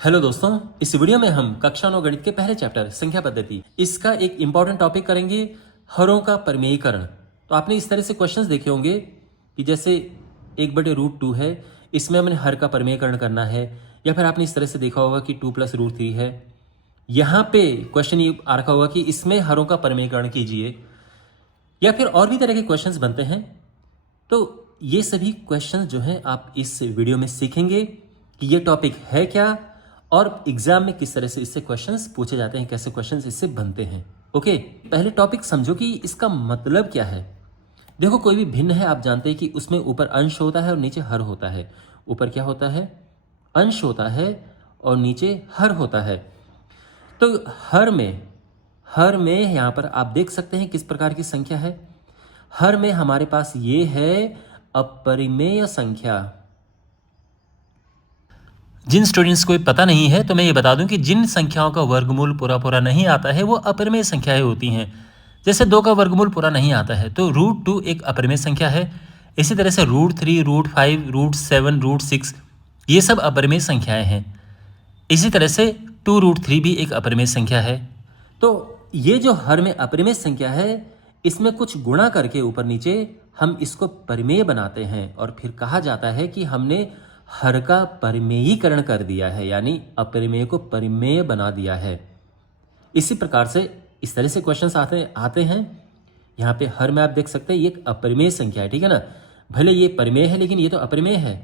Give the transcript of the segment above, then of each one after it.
Hello दोस्तों, इस video में हम कक्षा 9 गणित के पहले चैप्टर संख्या पद्धति इसका एक इंपॉर्टेंट टॉपिक करेंगे, हरों का परिमेयीकरण। तो आपने इस तरह से क्वेश्चंस देखे होंगे कि जैसे 1/√2 है, इसमें हमने हर का परिमेयीकरण करना है, या फिर आपने इस तरह से देखा होगा कि 2 + √3 है। यहाँ पे क्वेश्चन ये आ रखा होगा कि इसमें हरों का परिमेयीकरण कीजिए, या फिर और भी तरह के क्वेश्चंस बनते हैं। तो ये सभी क्वेश्चंस जो हैं आप इस वीडियो में सीखेंगे कि ये टॉपिक है क्या और एग्जाम में किस तरह से इससे क्वेश्चंस पूछे जाते हैं, कैसे क्वेश्चंस इससे बनते हैं। ओके, पहले टॉपिक समझो कि इसका मतलब क्या है। देखो, कोई भी भिन्न है, आप जानते हैं कि उसमें ऊपर अंश होता है और नीचे हर होता है। ऊपर क्या होता है? अंश होता है और नीचे हर होता है। तो हर में यहां पर आप देख सकते हैं किस प्रकार की संख्या है। हर में हमारे पास ये है अपरिमेय संख्या। जिन स्टूडेंट्स को पता नहीं है तो मैं ये बता दूं कि जिन संख्याओं का वर्गमूल पूरा नहीं आता है वो अपरिमेय संख्याएं होती हैं। जैसे 2 का वर्गमूल पूरा नहीं आता है तो √2 एक अपरिमेय संख्या है। इसी तरह से √3, √5, √7, √6 ये सब अपरिमेय संख्याएं हैं। इसी तरह से 2√3 भी एक अपरिमेय संख्या है। तो ये जो हर में अपरिमेय संख्या है, इसमें कुछ गुणा करके ऊपर नीचे हम इसको परिमेय बनाते हैं और फिर कहा जाता है कि हमने हर का परिमेयीकरण कर दिया है, यानी अपरिमेय को परिमेय बना दिया है। इसी प्रकार से इस तरह से क्वेश्चंस आते हैं। यहाँ पे हर में आप देख सकते हैं ये एक अपरिमेय संख्या है, ठीक है ना। भले ये परिमेय है लेकिन ये तो अपरिमेय है,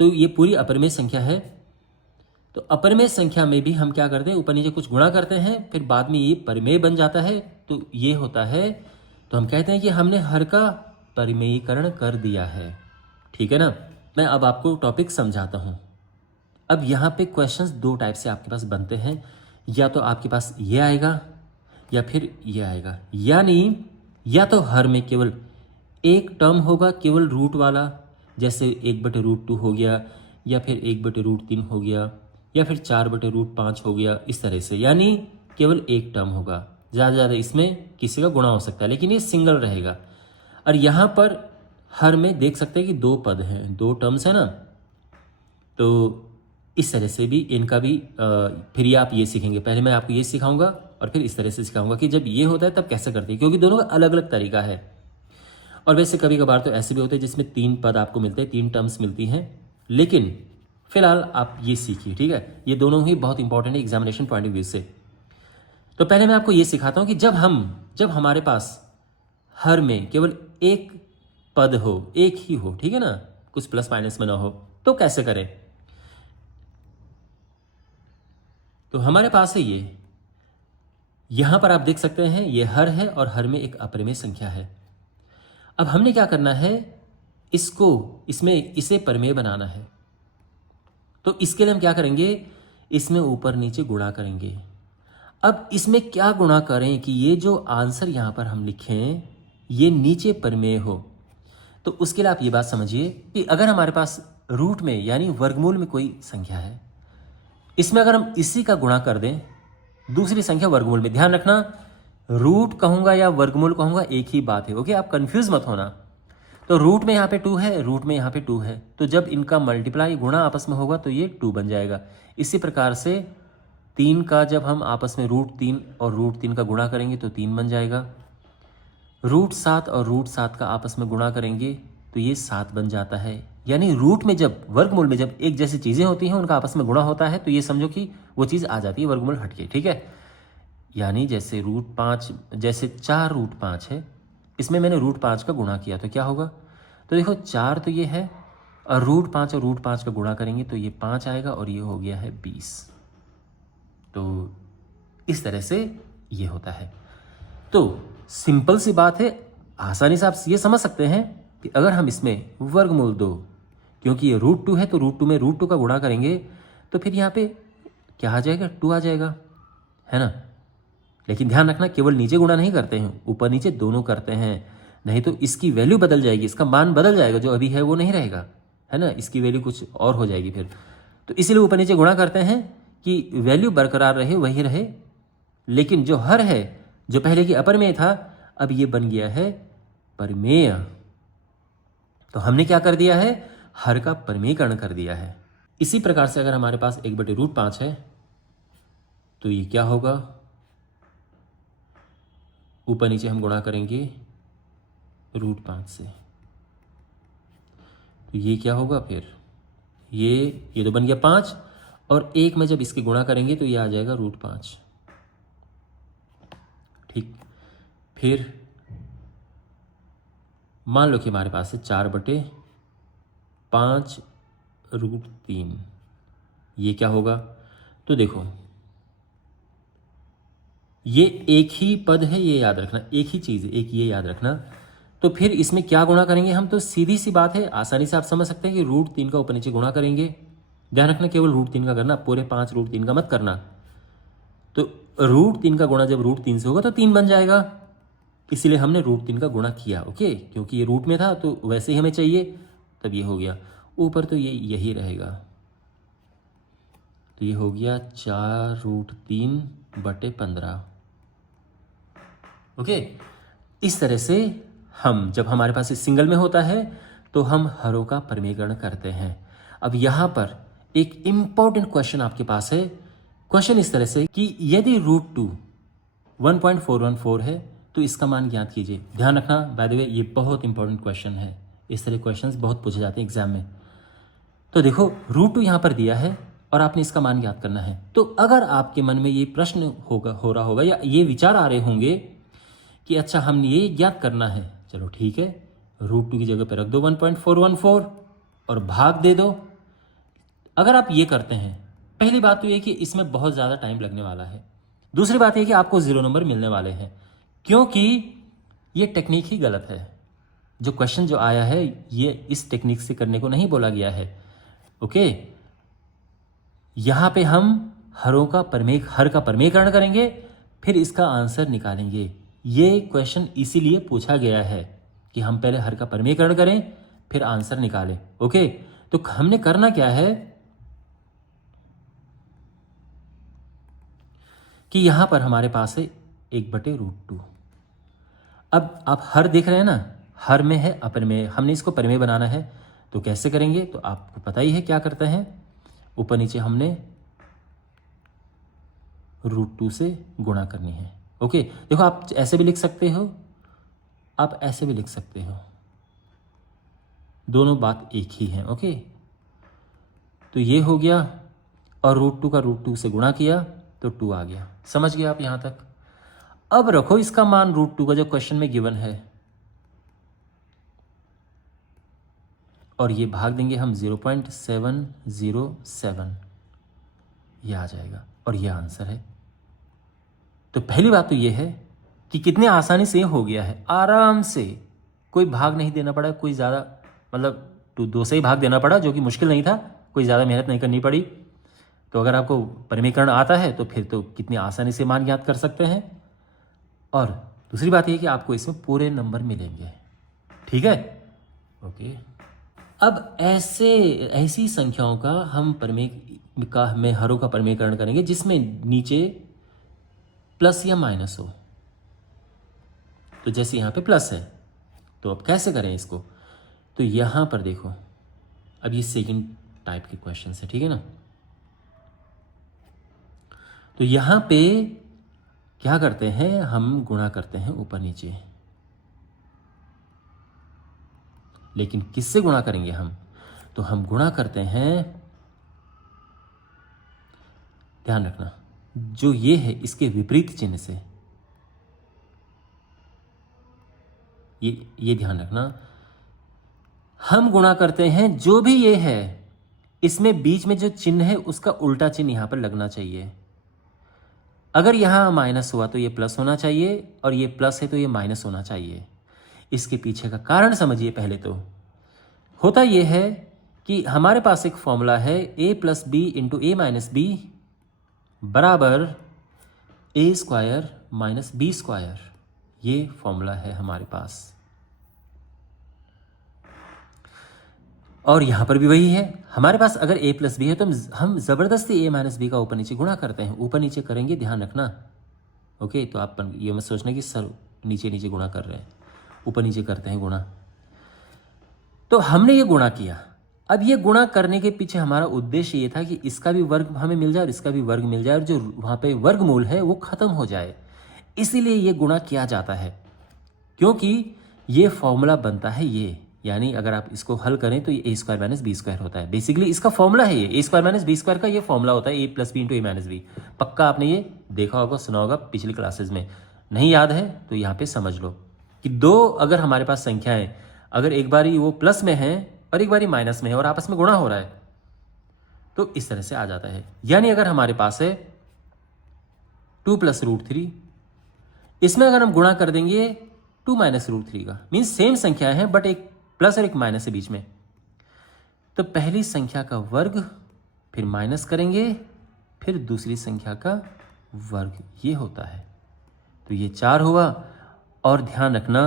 तो ये पूरी अपरिमेय संख्या है। तो अपरिमेय संख्या में भी हम क्या करते हैं, ऊपर नीचे कुछ गुणा करते हैं, फिर बाद में ये परिमेय बन जाता है। तो ये होता है, तो हम कहते हैं कि हमने हर का परिमेयीकरण कर दिया है, ठीक है ना। मैं अब आपको टॉपिक समझाता हूं। अब यहाँ पे क्वेश्चंस 2 टाइप से आपके पास बनते हैं, या तो आपके पास ये आएगा या फिर ये आएगा। यानी या तो हर में केवल एक टर्म होगा, केवल रूट वाला, जैसे 1/√2 हो गया, या फिर 1/√3 हो गया, या फिर 4/√5 हो गया, इस तरह से। यानी केवल एक टर्म होगा, ज़्यादा ज़्यादा इसमें किसी का गुणा हो सकता है, लेकिन ये सिंगल रहेगा। और यहाँ पर हर में देख सकते हैं कि 2 पद हैं, 2 टर्म्स है ना। तो इस तरह से भी इनका भी फिर ये आप ये सीखेंगे। पहले मैं आपको ये सिखाऊंगा और फिर इस तरह से सिखाऊंगा कि जब ये होता है तब कैसे करते हैं, क्योंकि दोनों का अलग अलग तरीका है। और वैसे कभी कभार तो ऐसे भी होते हैं जिसमें 3 पद आपको मिलते हैं, 3 टर्म्स मिलती हैं। लेकिन फिलहाल आप ये सीखिए, ठीक है। ये दोनों ही बहुत इंपॉर्टेंट है एग्जामिनेशन पॉइंट ऑफ व्यू से। तो पहले मैं आपको ये सिखाता हूं कि जब हमारे पास हर में केवल एक पद हो, एक ही हो, ठीक है ना, कुछ प्लस माइनस में ना हो, तो कैसे करें। तो हमारे पास है ये, यहां पर आप देख सकते हैं ये हर है और हर में एक अपरिमेय संख्या है। अब हमने क्या करना है, इसे परिमेय बनाना है। तो इसके लिए हम क्या करेंगे, इसमें ऊपर नीचे गुणा करेंगे। अब इसमें क्या गुणा करें कि ये जो आंसर यहां पर हम लिखें ये नीचे परिमेय हो। तो उसके लिए आप ये बात समझिए कि अगर हमारे पास रूट में यानी वर्गमूल में कोई संख्या है, इसमें अगर हम इसी का गुणा कर दें दूसरी संख्या वर्गमूल में, ध्यान रखना रूट कहूंगा या वर्गमूल कहूंगा एक ही बात है, ओके, आप कंफ्यूज मत होना। तो रूट में यहाँ पे 2 है, रूट में यहाँ पे 2 है, तो जब इनका मल्टीप्लाई गुणा आपस में होगा तो ये 2 बन जाएगा। इसी प्रकार से 3 का जब हम आपस में √3 और √3 का गुणा करेंगे तो 3 बन जाएगा। √7 और √7 का आपस में गुणा करेंगे तो ये 7 बन जाता है। यानी रूट में जब वर्गमूल में जब एक जैसी चीज़ें होती हैं उनका आपस में गुणा होता है तो ये समझो कि वो चीज़ आ जाती है वर्गमूल हटके, ठीक है। यानी जैसे √5, जैसे 4√5 है, इसमें मैंने √5 का गुणा किया तो क्या होगा, तो देखो 4 तो ये है और √5 और √5 का गुणा करेंगे तो ये 5 आएगा और ये हो गया है 20। तो इस तरह से ये होता है। तो सिंपल सी बात है, आसानी से आप ये समझ सकते हैं कि अगर हम इसमें वर्गमूल 2, क्योंकि ये √2 है तो √2 में √2 का गुणा करेंगे तो फिर यहाँ पे क्या आ जाएगा, 2 आ जाएगा, है ना। लेकिन ध्यान रखना केवल नीचे गुणा नहीं करते हैं, ऊपर नीचे दोनों करते हैं, नहीं तो इसकी वैल्यू बदल जाएगी, इसका मान बदल जाएगा, जो अभी है वो नहीं रहेगा, है ना, इसकी वैल्यू कुछ और हो जाएगी फिर। तो इसीलिए ऊपर नीचे गुणा करते हैं कि वैल्यू बरकरार रहे, वही रहे। लेकिन जो हर है, जो पहले की अपरिमेय था, अब ये बन गया है परिमेय। तो हमने क्या कर दिया है, हर का परिमेयीकरण कर दिया है। इसी प्रकार से अगर हमारे पास 1/√5 है तो ये क्या होगा, ऊपर नीचे हम गुणा करेंगे √5 से, तो ये क्या होगा फिर, ये तो बन गया 5 और 1 में जब इसकी गुणा करेंगे तो ये आ जाएगा √5। ठीक, फिर मान लो कि हमारे पास है 4/5√3, ये क्या होगा, तो देखो ये एक ही पद है, ये याद रखना, एक ही चीज़ है, एक ये याद रखना। तो फिर इसमें क्या गुणा करेंगे हम, तो सीधी सी बात है, आसानी से आप समझ सकते हैं कि √3 का ऊपर नीचे गुणा करेंगे। ध्यान रखना केवल √3 का करना, पूरे 5 √3 का मत करना। तो √3 का गुणा जब √3 से होगा तो 3 बन जाएगा, इसीलिए हमने √3 का गुणा किया। ओके, क्योंकि ये रूट में था तो वैसे ही हमें चाहिए, तब ये हो गया। ऊपर तो ये यही रहेगा, तो ये हो गया 4√3/15। ओके, इस तरह से हम, जब हमारे पास इस सिंगल में होता है तो हम हरों का परमीकरण करते हैं। अब यहाँ पर एक इम्पॉर्टेंट क्वेश्चन आपके पास है। क्वेश्चन इस तरह से कि यदि √2 1.414 है तो इसका मान ज्ञात कीजिए। ध्यान रखना, बाय द वे ये बहुत इंपॉर्टेंट क्वेश्चन है, इस तरह क्वेश्चंस बहुत पूछे जाते हैं एग्जाम में। तो देखो √2 यहाँ पर दिया है और आपने इसका मान ज्ञात करना है। तो अगर आपके मन में ये प्रश्न हो रहा होगा या ये विचार आ रहे होंगे कि अच्छा हमने ये ज्ञात करना है, चलो ठीक है, √2 की जगह पर रख दो 1.414 और भाग दे दो। अगर आप ये करते हैं, पहली बात तो ये कि इसमें बहुत ज़्यादा टाइम लगने वाला है। दूसरी बात यह कि आपको 0 नंबर मिलने वाले हैं, क्योंकि ये टेक्निक ही गलत है। जो क्वेश्चन जो आया है ये इस टेक्निक से करने को नहीं बोला गया है। ओके, यहाँ पे हम हर का परमेयकरण करेंगे, फिर इसका आंसर निकालेंगे। ये क्वेश्चन इसीलिए पूछा गया है कि हम पहले हर का परमेयकरण करें फिर आंसर निकालें। ओके, तो हमने करना क्या है कि यहां पर हमारे पास है 1/√2। अब आप हर देख रहे हैं ना, हर में है अपरमेय, हमने इसको परमेय बनाना है, तो कैसे करेंगे, तो आपको पता ही है क्या करते हैं, ऊपर नीचे हमने √2 से गुणा करनी है। ओके, देखो आप ऐसे भी लिख सकते हो, आप ऐसे भी लिख सकते हो, दोनों बात एक ही है। ओके, तो ये हो गया और √2 का √2 से गुणा किया तो 2 आ गया। समझ गए आप यहां तक। अब रखो इसका मान √2 का जो क्वेश्चन में गिवन है और ये भाग देंगे हम 0.707, ये आ जाएगा और ये आंसर है। तो पहली बात तो ये है कि कितने आसानी से हो गया है, आराम से, कोई भाग नहीं देना पड़ा, कोई ज़्यादा मतलब 2 से ही भाग देना पड़ा, जो कि मुश्किल नहीं था, कोई ज़्यादा मेहनत नहीं करनी पड़ी। तो अगर आपको परमीकरण आता है तो फिर तो कितनी आसानी से मान ज्ञात कर सकते हैं। और दूसरी बात यह कि आपको इसमें पूरे नंबर मिलेंगे। ठीक है, ओके। अब ऐसी संख्याओं का हम में हरों का परमीकरण करेंगे जिसमें नीचे प्लस या माइनस हो। तो जैसे यहाँ पे प्लस है, तो अब कैसे करें इसको, तो यहाँ पर देखो, अब ये सेकंड टाइप के क्वेश्चन है, ठीक है ना। तो यहाँ पे क्या करते हैं, हम गुणा करते हैं ऊपर नीचे, लेकिन किससे गुणा करेंगे हम, तो हम गुणा करते हैं, ध्यान रखना, जो ये है इसके विपरीत चिन्ह से। ये ध्यान रखना, हम गुणा करते हैं जो भी ये है, इसमें बीच में जो चिन्ह है उसका उल्टा चिन्ह यहां पर लगना चाहिए। अगर यहां माइनस हुआ तो ये प्लस होना चाहिए, और ये प्लस है तो ये माइनस होना चाहिए। इसके पीछे का कारण समझिए। पहले तो होता यह है कि हमारे पास एक फॉर्मूला है a + b × a - b बराबर a² - b²। ये फॉर्मूला है हमारे पास, और यहां पर भी वही है हमारे पास। अगर a + b है तो हम ज़बरदस्ती a - b का ऊपर नीचे गुणा करते हैं, ऊपर नीचे करेंगे, ध्यान रखना। ओके, तो आप ये मत सोचना कि सर नीचे नीचे गुणा कर रहे हैं, ऊपर नीचे करते हैं गुणा। तो हमने ये गुणा किया। अब ये गुणा करने के पीछे हमारा उद्देश्य ये था कि इसका भी वर्ग हमें मिल जाए और इसका भी वर्ग मिल जाए और जो वहाँ पे वर्गमूल है वो खत्म हो जाए, इसीलिए ये गुणा किया जाता है। क्योंकि ये फॉर्मूला बनता है ये, यानी अगर आप इसको हल करें तो ये ए स्क्वायर माइनस बी स्क्वायर होता है। बेसिकली इसका फॉर्मूला है ये, ए स्क्वायर माइनस बी स्क्वायर का ये फॉर्मूला होता है, ए प्लस बी इंटू ए माइनस बी। पक्का आपने ये देखा होगा, सुना होगा पिछली क्लासेस में। नहीं याद है तो यहाँ पे समझ लो कि दो अगर हमारे पास संख्याएं, अगर एक बारी वो प्लस में है और एक बारी माइनस में है और आपस में गुणा हो रहा है तो इस तरह से आ जाता है। यानी अगर हमारे पास है 2 प्लस रूट 3, इसमें अगर हम गुणा कर देंगे 2 माइनस रूट 3 का, मीन्स सेम संख्या है बट एक प्लस और एक माइनस है बीच में, तो पहली संख्या का वर्ग फिर माइनस करेंगे फिर दूसरी संख्या का वर्ग, ये होता है। तो ये 4 हुआ। और ध्यान रखना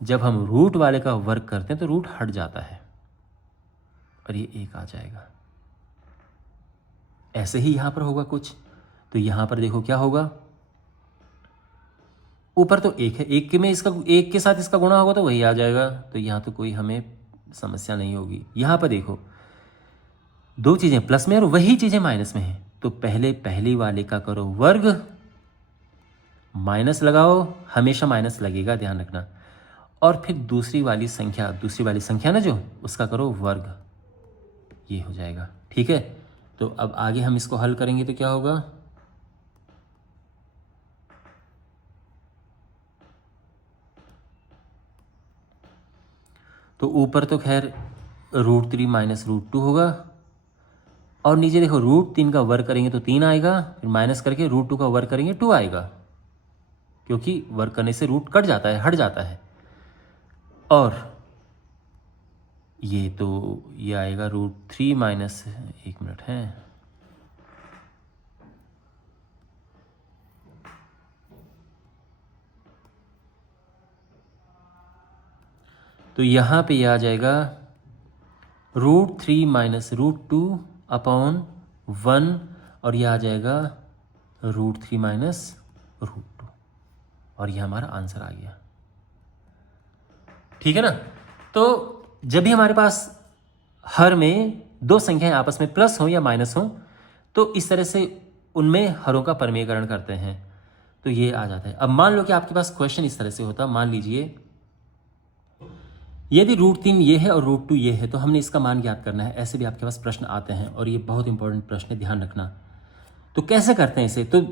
जब हम रूट वाले का वर्ग करते हैं तो रूट हट जाता है और ये 1 आ जाएगा। ऐसे ही यहां पर होगा कुछ, तो यहां पर देखो क्या होगा, ऊपर तो 1 है, 1 में इसका 1 के साथ इसका गुणा होगा तो वही आ जाएगा, तो यहां तो कोई हमें समस्या नहीं होगी। यहां पर देखो दो चीजें प्लस में और वही चीजें माइनस में है, तो पहले पहली वाले का करो वर्ग, माइनस लगाओ, हमेशा माइनस लगेगा ध्यान रखना, और फिर दूसरी वाली संख्या ना जो, उसका करो वर्ग, ये हो जाएगा। ठीक है, तो अब आगे हम इसको हल करेंगे तो क्या होगा, तो ऊपर तो खैर रूट 3 माइनस रूट 2 होगा, और नीचे देखो रूट 3 का वर्ग करेंगे तो 3 आएगा, फिर माइनस करके रूट 2 का वर्ग करेंगे 2 आएगा, क्योंकि वर्ग करने से रूट कट जाता है, हट जाता है। और ये तो ये आएगा रूट 3 माइनस, 1 मिनट है, तो यहां पे ये आ जाएगा रूट 3 माइनस रूट 2 अपॉन 1, और ये आ जाएगा रूट 3 माइनस रूट 2, और ये हमारा आंसर आ गया। ठीक है ना। तो जब भी हमारे पास हर में दो संख्याएं आपस में प्लस हो या माइनस हो, तो इस तरह से उनमें हरों का परमीकरण करते हैं, तो ये आ जाता है। अब मान लो कि आपके पास क्वेश्चन इस तरह से होता, मान लीजिए यदि रूट 3 ये है और रूट 2 ये है, तो हमने इसका मान ज्ञात करना है। ऐसे भी आपके पास प्रश्न आते हैं और ये बहुत इंपॉर्टेंट प्रश्न है, ध्यान रखना। तो कैसे करते हैं इसे, तो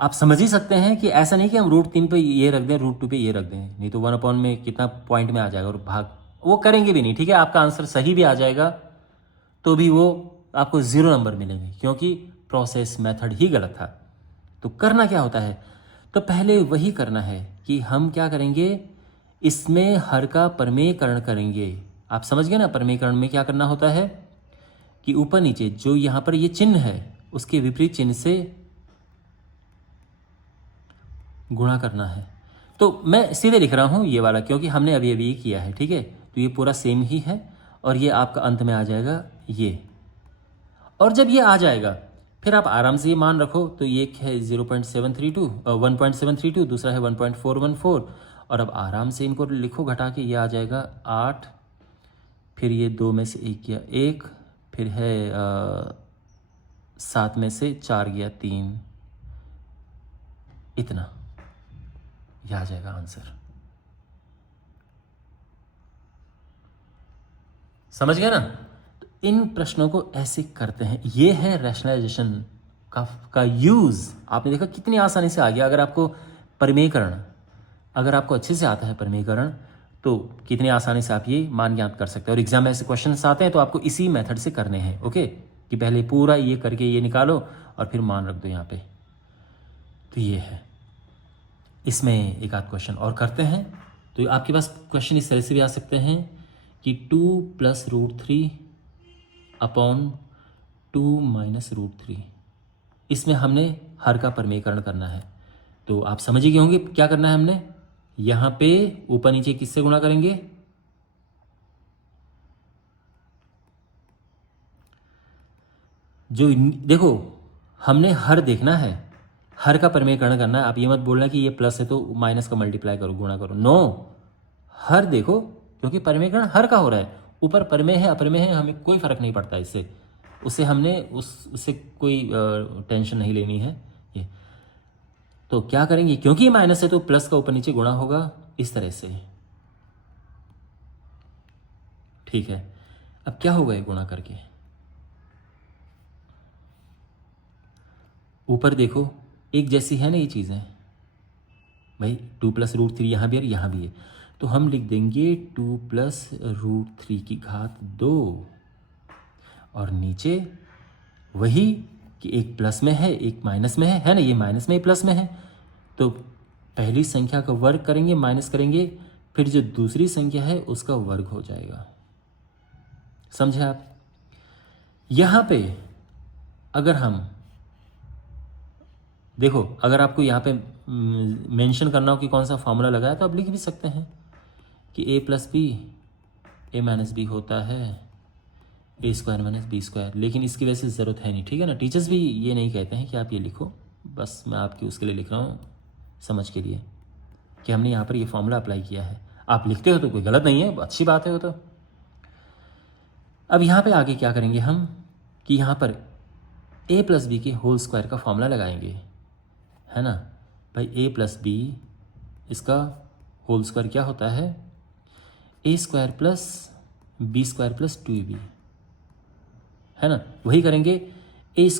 आप समझ ही सकते हैं कि ऐसा नहीं कि हम रूट 3 पे ये रख दें, रूट 2 पे ये रख दें, नहीं तो 1 में कितना पॉइंट में आ जाएगा और भाग, वो करेंगे भी नहीं। ठीक है, आपका आंसर सही भी आ जाएगा तो भी वो आपको 0 नंबर मिलेंगे, क्योंकि प्रोसेस मेथड ही गलत था। तो करना क्या होता है, तो पहले वही करना है कि हम क्या करेंगे, इसमें हर का परमेयकरण करेंगे। आप समझ गए ना, परमेयकरण में क्या करना होता है कि ऊपर नीचे जो यहाँ पर ये चिन्ह है उसके विपरीत चिन्ह से गुणा करना है। तो मैं सीधे लिख रहा हूँ ये वाला, क्योंकि हमने अभी अभी किया है। ठीक है, तो ये पूरा सेम ही है और ये आपका अंत में आ जाएगा ये, और जब ये आ जाएगा फिर आप आराम से ये मान रखो, तो ये है 0.732 1.732, दूसरा है 1.414, और अब आराम से इनको लिखो घटा के, ये आ जाएगा 8, फिर ये 2 में से 1 गया 1, फिर है 7 में से 4 गया 3, इतना, यह आ जाएगा आंसर। समझ गए ना। तो इन प्रश्नों को ऐसे करते हैं, ये है रैशनलाइजेशन का यूज। आपने देखा कितनी आसानी से आ गया। अगर आपको परमेयकरण, अगर आपको अच्छे से आता है परमेयकरण, तो कितनी आसानी से आप ये मान ज्ञात कर सकते हैं। और एग्जाम में ऐसे क्वेश्चंस आते हैं तो आपको इसी मेथड से करने हैं। ओके, कि पहले पूरा ये करके ये निकालो और फिर मान रख दो यहाँ पे। तो ये है, इसमें एक आध क्वेश्चन और करते हैं। तो आपके पास क्वेश्चन इस तरह से भी आ सकते हैं कि 2 plus root 3 upon 2 minus root 3, इसमें हमने हर का परमेयकरण करना है। तो आप समझ ही गए होंगे क्या करना है हमने। यहां पे ऊपर नीचे किससे गुणा करेंगे, जो देखो हमने हर देखना है, हर का परमेयकरण करना है। आप ये मत बोलना कि ये प्लस है तो माइनस का मल्टीप्लाई करो, गुणा करो, नो, हर देखो, क्योंकि परमेयकरण हर का हो रहा है। ऊपर परमेय है अपर में है, हमें कोई फ़र्क नहीं पड़ता इससे, उससे हमने उससे कोई टेंशन नहीं लेनी है। ये तो क्या करेंगे, क्योंकि माइनस है तो प्लस का ऊपर नीचे गुणा होगा इस तरह से। ठीक है, अब क्या होगा ये गुणा करके, ऊपर देखो एक जैसी है ना ये चीज़ें भाई, 2 + √3 यहाँ भी है यहाँ भी है, तो हम लिख देंगे 2 + √3 की घात 2, और नीचे वही कि एक प्लस में है एक माइनस में है ना, ये माइनस में ही प्लस में है, तो पहली संख्या का वर्ग करेंगे माइनस करेंगे, फिर जो दूसरी संख्या है उसका वर्ग हो जाएगा। समझे आप? यहाँ पे अगर हम देखो, अगर आपको यहाँ पे मेंशन करना हो कि कौन सा फॉर्मूला लगाया तो आप लिख भी सकते हैं कि a + b a - b होता है a² - b², लेकिन इसकी वैसे ज़रूरत है नहीं, ठीक है ना। टीचर्स भी ये नहीं कहते हैं कि आप ये लिखो, बस मैं आपकी उसके लिए लिख रहा हूँ समझ के लिए कि हमने यहाँ पर ये फॉर्मूला अप्लाई किया है। आप लिखते हो तो कोई गलत नहीं है, अच्छी बात है वो तो। अब यहाँ पे आगे क्या करेंगे हम कि यहाँ पर a + b के होल स्क्वायर का फॉर्मूला लगाएंगे, है ना भाई। a + b इसका होल स्क्वायर क्या होता है, a² + b² + 2ab, है ना। वही करेंगे a²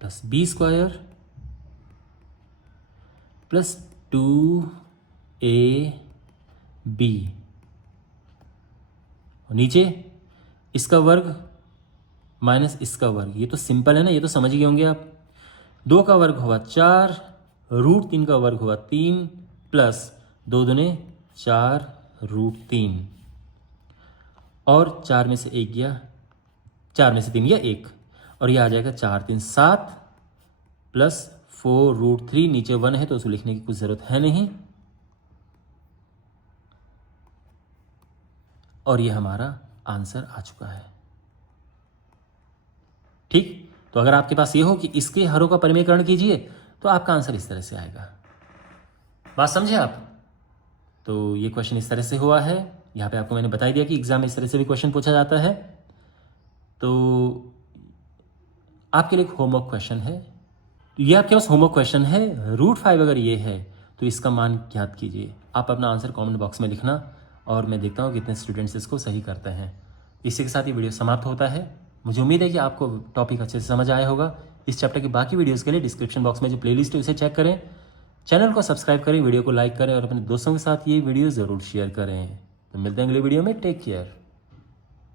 + b² + 2ab, और नीचे इसका वर्ग माइनस इसका वर्ग। ये तो सिंपल है ना, ये तो समझ गए होंगे आप। 2 का वर्ग हुआ 4, √3 का वर्ग हुआ 3, प्लस 2 दूने 4 √3, और 4 में से 1 गया, 4 में से 3 गया 1, और ये आ जाएगा 4 3 7 प्लस 4 √3, नीचे 1 है तो उसको लिखने की कुछ ज़रूरत है नहीं, और ये हमारा आंसर आ चुका है। ठीक, तो अगर आपके पास ये हो कि इसके हरों का परिमेयकरण कीजिए तो आपका आंसर इस तरह से आएगा। बात समझे आप? तो ये क्वेश्चन इस तरह से हुआ है। यहाँ पे आपको मैंने बता दिया कि एग्जाम में इस तरह से भी क्वेश्चन पूछा जाता है। तो आपके लिए एक होमवर्क क्वेश्चन है, तो ये आपके पास होमवर्क क्वेश्चन है, √5 अगर ये है तो इसका मान ज्ञात कीजिए। आप अपना आंसर कमेंट बॉक्स में लिखना, और मैं देखता हूँ कितने स्टूडेंट्स इसको सही करते हैं। इसी के साथ ये वीडियो समाप्त होता है। मुझे उम्मीद है कि आपको टॉपिक अच्छे से समझ आया होगा। इस चैप्टर की बाकी वीडियोस के लिए डिस्क्रिप्शन बॉक्स में जो प्लेलिस्ट है उसे चेक करें, चैनल को सब्सक्राइब करें, वीडियो को लाइक करें, और अपने दोस्तों के साथ ये वीडियो ज़रूर शेयर करें। तो मिलते हैं अगले वीडियो में। Take care.